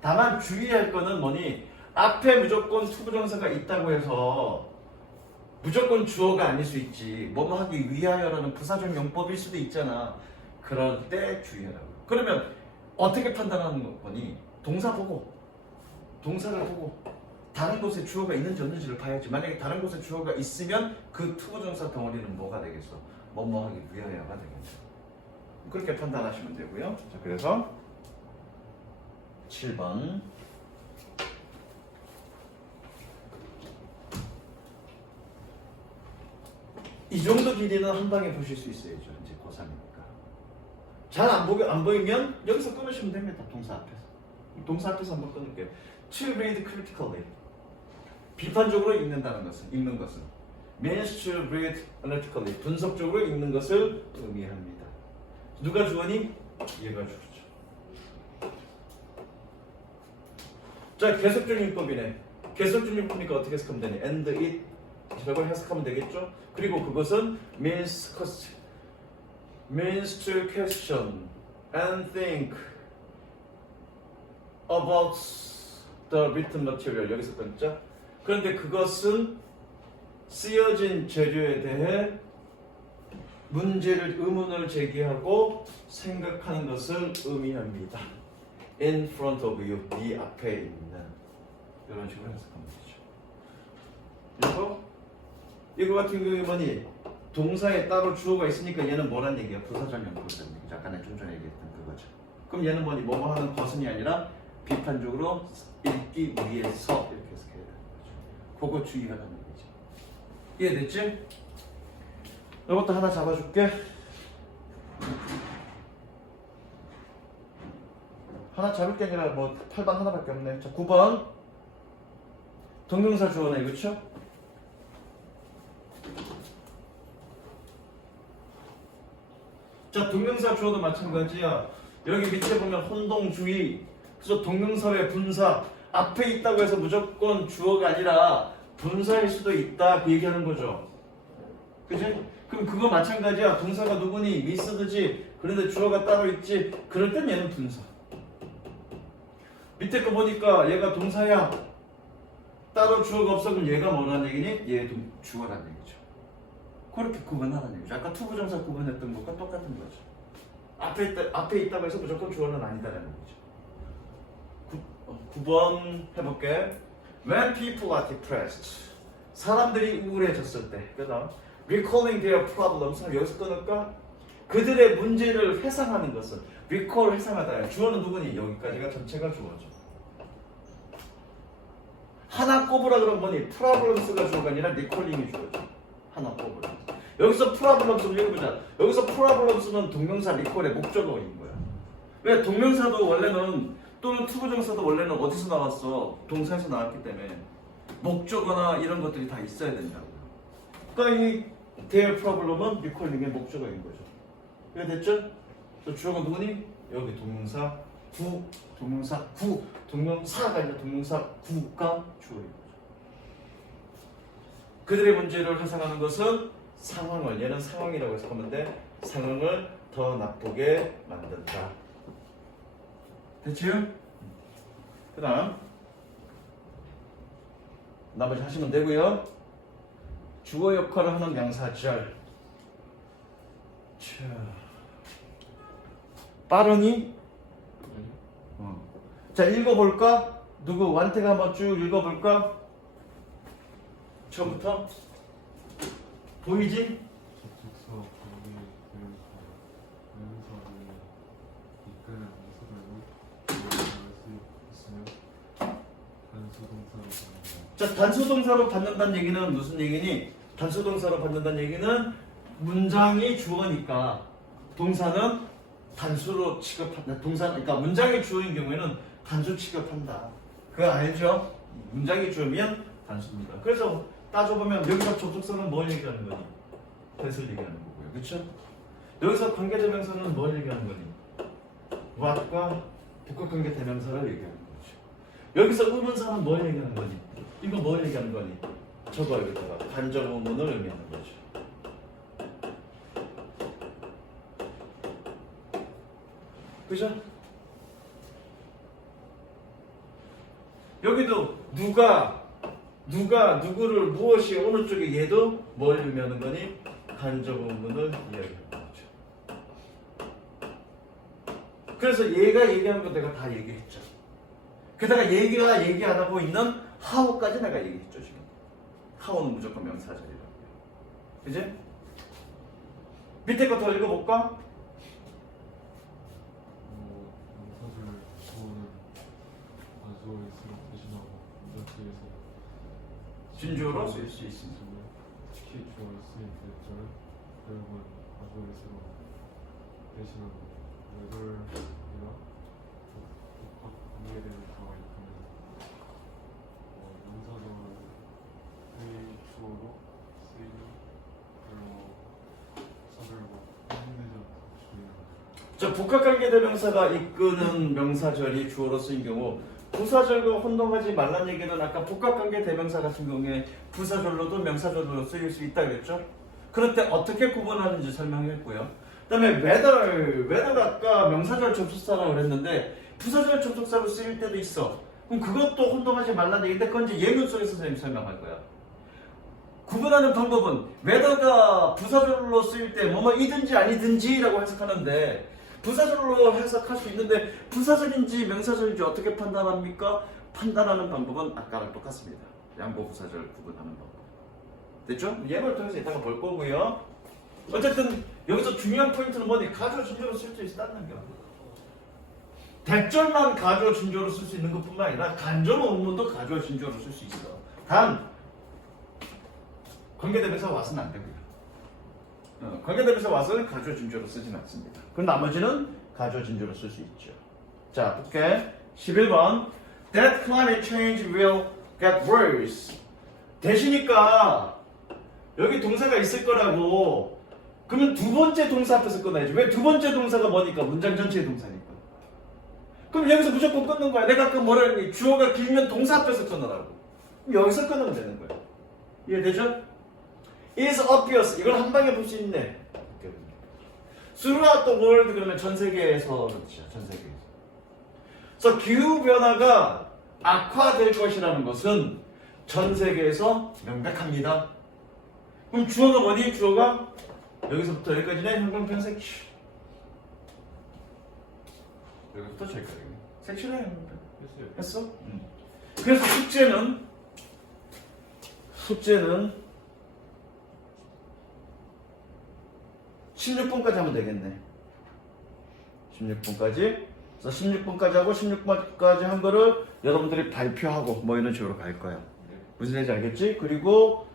다만 주의할 거는 뭐니? 앞에 무조건 투부정사가 있다고 해서 무조건 주어가 아닐 수 있지. 뭐뭐 하기 위하여라는 부사적 용법일 수도 있잖아. 그럴 때 주의하라고. 그러면 어떻게 판단하는 거니? 동사를 보고 다른 곳에 주어가 있는지 없는지를 봐야지. 만약에 다른 곳에 주어가 있으면 그 투부정사 덩어리는 뭐가 되겠어? 뭐뭐 하기 위하여가 되겠죠. 그렇게 판단하시면 되고요. 자, 그래서 7번 이 정도 길이는 한 방에 보실 수 있어야죠. 이제 고3이니까. 잘 안 보이면 여기서 끊으시면 됩니다. 동사 앞에서. 동사 앞에서 한번 끊을게요. To read critically. 비판적으로 읽는 것은 means to read analytically. 분석적으로 읽는 것을 의미합니다. 누가 주어니? 얘가 주어죠. 자, 계속적 용법이네. 계속적 용법이니까 어떻게 해석하면 되니? and it 이라고 해석하면 되겠죠? 그리고 그것은 means to question and think about the written material. 여기서 끊자. 그런데 그것은 쓰여진 재료에 대해 의문을 제기하고 생각하는 것을 의미합니다. In front of you, 네 앞에 있는. 이런 식으로 해석하면 되죠. 그래서 이거 같은 경우에 뭐니? 동사에 따로 주어가 있으니까 얘는 뭐란 얘기야? 부사적 용법이라는 얘기죠. 아까 내가 좀 전에 얘기했던 그거죠. 그럼 얘는 뭐니? 뭐뭐 하는 것은이 아니라 비판적으로 읽기 위해서 이렇게 해석해야 되는 거죠. 그거 주의하라는 얘기죠. 이해됐지? 이것도 하나 잡아줄게. 하나 잡을 게 아니라 뭐 8번 하나밖에 없네. 자, 9번 동명사 주어네, 그렇죠? 자, 동명사 주어도 마찬가지야. 여기 밑에 보면 혼동주의. 그래서 동명사의 분사 앞에 있다고 해서 무조건 주어가 아니라 분사일 수도 있다, 그 얘기하는 거죠. 그지? 그럼 그거 마찬가지야. 동사가 누구니? 미쓰드지. 그런데 주어가 따로 있지. 그럴 땐 얘는 분사. 밑에 거 보니까 얘가 동사야. 따로 주어가 없어. 그럼 얘가 뭐라는 얘기니? 얘도 주어라는 얘기죠. 그렇게 구분하라는 얘기죠. 아까 투부정사 구분했던 것과 똑같은 거죠. 앞에 있다고 해서 무조건 주어는 아니다라는 얘기죠. 9번 해볼게. When people are depressed. 사람들이 우울해졌을 때. 그 다음 recalling their problems. 여기서 끊을까? 그들의 문제를 회상하는 것은 recall 회상하다. 주어는 누구니? 여기까지가 전체가 주어죠. 하나 꼽으라 그러면 뭐니? problems가 주어가 아니라 recalling이 주어죠. 하나 꼽으라. 여기서 problems를 읽어보자. 여기서 problems는 동명사 recall의 목적어인 거야. 왜? 동명사도 원래는 또는 투부정사도 원래는 어디서 나왔어? 동사에서 나왔기 때문에 목적어나 이런 것들이 다 있어야 된다고. 그러니까 이 their problem은 recalling의 목적어인 거죠. 이해됐죠? 주어가 누구니? 여기 동명사 동명사가 아니라 동명사 구가 주어인 거죠. 그들의 문제를 회상하는 것은 상황을, 얘는 상황이라고 해석하면 돼. 상황을 더 나쁘게 만든다. 됐지요? 그 다음 나머지 하시면 되고요. 주어 역할을 하는 명사절. 자, 빠르니? 자, 읽어볼까? 누구? 완태가 한번 쭉 읽어볼까? 처음부터 보이지? 접속사, 관계, 대명사, 명사를 이끄는 모습을 있으며 단수동사로 받는다. 자, 단수동사로 받는다는 얘기는 무슨 얘기니? 단수동사로 받는다는 얘기는 문장이 주어니까 동사는 단수로 취급한다. 그러니까 문장이 주어인 경우에는 단수 취급한다. 그거 알죠? 문장이 주어면 단수입니다. 그래서 따져보면 여기서 접속사는 뭘 얘기하는 거니? that을 얘기하는 거고요. 그렇죠? 여기서 관계대명사는 뭘 얘기하는 거니? what과 복합관계 대명사를 얘기하는 거죠. 여기서 의문사는 뭘 얘기하는 거니? 이거 뭘 얘기하는 거니? 저거 여기다가 간접 의문을 의미하는 거죠. 그죠? 여기도 누구를 무엇이 어느 쪽에 얘도 뭘 의미하는 거니? 간접 의문을 이야기하는 거죠. 그래서 얘가 얘기하는 거 내가 다 얘기했죠. 게다가 얘가 얘기 안 하고 있는 how까지 내가 얘기했죠 지금. how는 무조건 명사절이라고요. 그지? 밑에 거 더 읽어볼까? 명사절 주어는 가주어일수록 대신하고 문장식에서 진주어로 쓸 수 있습니다. 특히 주어 쓰인 대절은 결국은 가주어일수록 대신하고 외돌이나 복합 관계되는 자가 있다면 명사절의 주어로 쓰이는 사절과 혼내지 않고 중요합니다. 자, 복합관계대명사가 이끄는 명사절이 주어로 쓰인 경우 부사절과 혼동하지 말란 얘기는 아까 복합관계대명사 같은 경우에 부사절로도 명사절로 쓰일 수 있다 그랬죠? 그럴 때 어떻게 구분하는지 설명했고요. 그 다음에 whether 아까 명사절 접속사라고 그랬는데 부사절 접속사로 쓰일 때도 있어. 그럼 그것도 혼동하지 말란 얘기인데 그건 이제 예문 속에서 선생님이 설명할 거야. 구분하는 방법은 whether가 부사절로 쓰일 때 뭐뭐이든지 아니든지 라고 해석하는데 부사절로 해석할 수 있는데 부사절인지 명사절인지 어떻게 판단합니까? 판단하는 방법은 아까랑 똑같습니다. 양보 부사절 구분하는 방법. 됐죠? 예문을 통해서 이따가 볼 거고요. 어쨌든 여기서 중요한 포인트는 뭐니? 가주어 준조로 쓸 수 있다는 거. 대절만 가주어 준조로 쓸 수 있는 것뿐만 아니라 간접 의문도 가주어 준조로 쓸 수 있어. 단 관계대명사 와서는 안 되고요. 관계대명사 와서는 가주어 준조로 쓰진 않습니다. 그럼 나머지는 가주어 준조로 쓸 수 있죠. 자, 볼게. 11번. That climate change will get worse. 대시니까 여기 동사가 있을 거라고. 그러면 두 번째 동사 앞에서 끊어야지. 왜 두 번째 동사가 뭐니까? 문장 전체의 동사니까. 그럼 여기서 무조건 끊는 거야. 내가 아까 뭐라 했니? 주어가 길면 동사 앞에서 끊으라고. 그럼 여기서 끊으면 되는 거야. 이해되죠? is obvious. 이걸 한 방에 볼 수 있네. throughout the world 그러면 전 세계에서 그렇죠. 전 세계에서. 그래서 기후 변화가 악화될 것이라는 것은 전 세계에서 명백합니다. 그럼 주어가 뭐니? 주어가 여기서부터 여기까지는 형광펜 색칠. 여기부터 저기까지. 색칠해 형광펜. 했어? 응. 그래서 숙제는 16분까지 하면 되겠네. 16분까지. 그래서 16분까지 하고 16분까지 한 거를 여러분들이 발표하고 뭐 이런 식으로 갈 거야. 무슨 얘기인지 알겠지? 그리고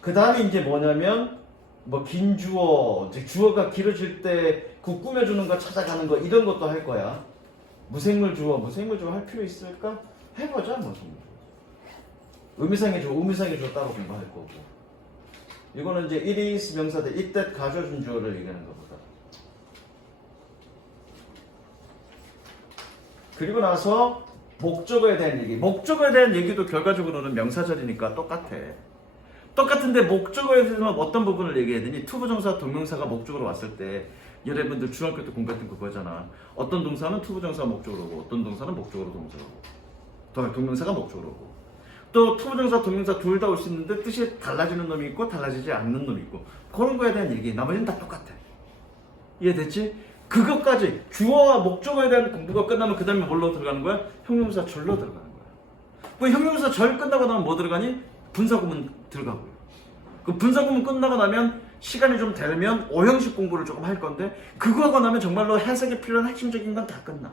그 다음에 이제 뭐냐면 뭐 긴 주어, 이제 주어가 길어질 때 그 꾸며주는 거 찾아가는 거 이런 것도 할 거야. 무생물 주어 할 필요 있을까? 해보자 뭐. 의미상의 주어 따로 공부할 거고. 이거는 이제 it is 명사대 it that 가져준 주어를 얘기하는 것보다. 그리고 나서 목적어에 대한 얘기. 목적어에 대한 얘기도 결과적으로는 명사절이니까 똑같아. 똑같은데 목적어에 대해서는 어떤 부분을 얘기해야 되니? 투부정사, 동명사가 목적으로 왔을 때 여러분들 중학교 때 공부했던 그거잖아. 어떤 동사는 투부정사 목적으로 오고 어떤 동사는 목적으로 동사로 오고 동명사가 목적으로 오고 또 투부정사, 동명사 둘 다 올 수 있는데 뜻이 달라지는 놈이 있고 달라지지 않는 놈이 있고 그런 거에 대한 얘기. 나머지는 다 똑같아. 이해됐지? 그것까지 주어와 목적어에 대한 공부가 끝나면 그 다음에 뭘로 들어가는 거야? 형용사 절로 들어가는 거야. 그 형용사 절 끝나고 나면 뭐 들어가니? 분사구문 들어가고요. 그 분사구문 끝나고 나면 시간이 좀 되면 오형식 공부를 조금 할 건데 그거 하고 나면 정말로 해석이 필요한 핵심적인 건 다 끝나.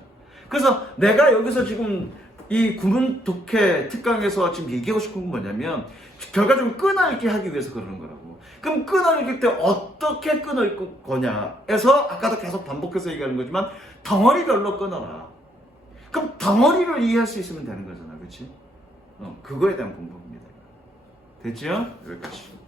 그래서 내가 여기서 지금 이 구문 독해 특강에서 지금 얘기하고 싶은 건 뭐냐면 결과적으로 끊어읽기 하기 위해서 그러는 거라고. 그럼 끊어읽을 때 어떻게 끊어읽을 거냐에서 아까도 계속 반복해서 얘기하는 거지만 덩어리별로 끊어라. 그럼 덩어리를 이해할 수 있으면 되는 거잖아. 그렇지? 그거에 대한 공부입니다. 됐죠? 여기까지.